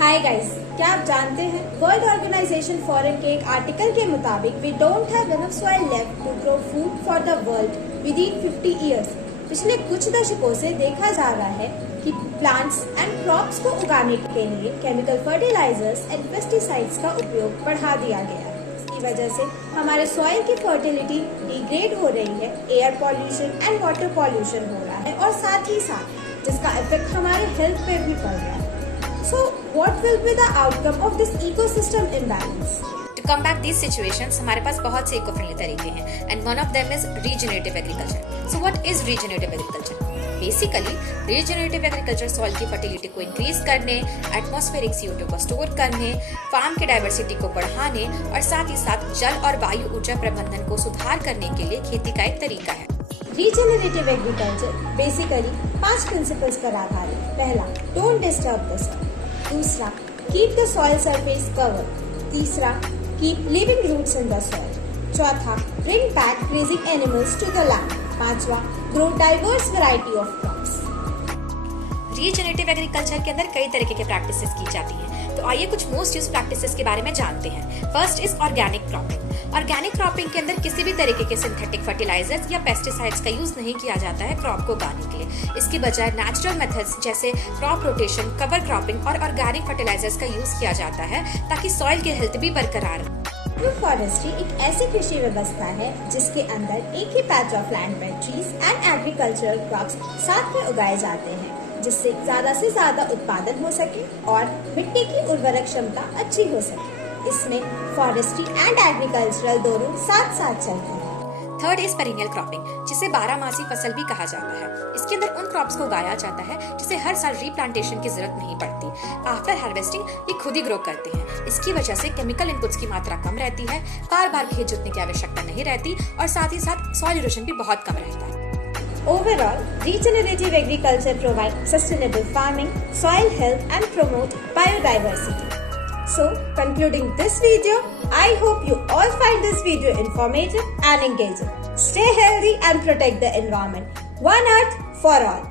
Hi guys, क्या आप जानते हैं वर्ल्ड ऑर्गेनाइजेशन फॉरेन के एक आर्टिकल के मुताबिक we don't have enough soil left to grow food for the world within 50 years. पिछले कुछ दशकों से देखा जा रहा है कि प्लांट्स एंड क्रॉप्स को उगाने के लिए केमिकल फर्टिलाइजर्स एंड पेस्टिसाइड्स का उपयोग बढ़ा दिया गया है। इसकी वजह से हमारे सॉइल की फर्टिलिटी डिग्रेड हो रही है, air pollution and water pollution हो रहा है और साथ ही साथ जिसका इफेक्ट हमारे हेल्थ पे भी पड़ रहा है। So, what will be the outcome of this ecosystem imbalance? To combat these situations, हमारे पास बहुत से इको फ्रेंडली तरीके हैं and one of them is regenerative agriculture. So what is regenerative agriculture? Basically, regenerative agriculture soil की fertility को increase करने, atmospheric CO2 को store करने, फार्म की डाइवर्सिटी को बढ़ाने और साथ ही साथ जल और वायु ऊर्जा प्रबंधन को सुधार करने के लिए खेती का एक तरीका है। Regenerative agriculture basically 5 principles पर आधारित है। पहला, don't disturb the soil. दूसरा, keep the soil surface covered. तीसरा, keep living roots in the soil. चौथा, bring back grazing animals to the land. पांचवा, grow diverse variety of crops. Regenerative agriculture के अंदर कई तरीके के प्रैक्टिसेस की जाती हैं, तो आइए कुछ मोस्ट यूज प्रैक्टिसेस के बारे में जानते हैं। First is organic cropping. Organic cropping के अंदर किसी भी तरीके के सिंथेटिक फर्टिलाइजर्स या पेस्टिसाइड्स का यूज नहीं किया जाता है क्रॉप को उगाने के लिए। इसकी बजाय नेचुरल मेथड्स जैसे क्रॉप रोटेशन, कवर क्रॉपिंग और ऑर्गेनिक फर्टिलाइजर्स का यूज किया जाता है ताकि सॉइल की हेल्थ भी बरकरार रहे। एग्रोफॉरेस्ट्री एक ऐसी कृषि व्यवस्था है जिसके अंदर एक ही पैच ऑफ लैंड पर ट्रीज एंड एग्रीकल्चरल क्रॉप्स साथ में उगाए जाते हैं, जिससे ज्यादा से ज्यादा उत्पादन हो सके और मिट्टी की उर्वरक क्षमता अच्छी हो सके। इसमें फॉरेस्ट्री एंड एग्रीकल्चरल दोनों साथ साथ चलते हैं। थर्ड इज पेरिनियल क्रॉपिंग, जिसे 12मासी फसल भी कहा जाता है। इसके अंदर उन क्रॉप्स को उगाया जाता है जिसे हर साल रीप्लांटेशन की जरूरत नहीं पड़ती। आफ्टर हार्वेस्टिंग ये खुद ही ग्रो करते हैं। इसकी वजह से केमिकल इनपुट्स की मात्रा कम रहती है, बार बार खेत जोतने की आवश्यकता नहीं रहती और साथ ही साथ सॉइल इरोजन भी बहुत कम रहता है। Overall, regenerative agriculture provides sustainable farming, soil health and promote biodiversity. So, concluding this video, I hope you all find this video informative and engaging. Stay healthy and protect the environment. One Earth for all.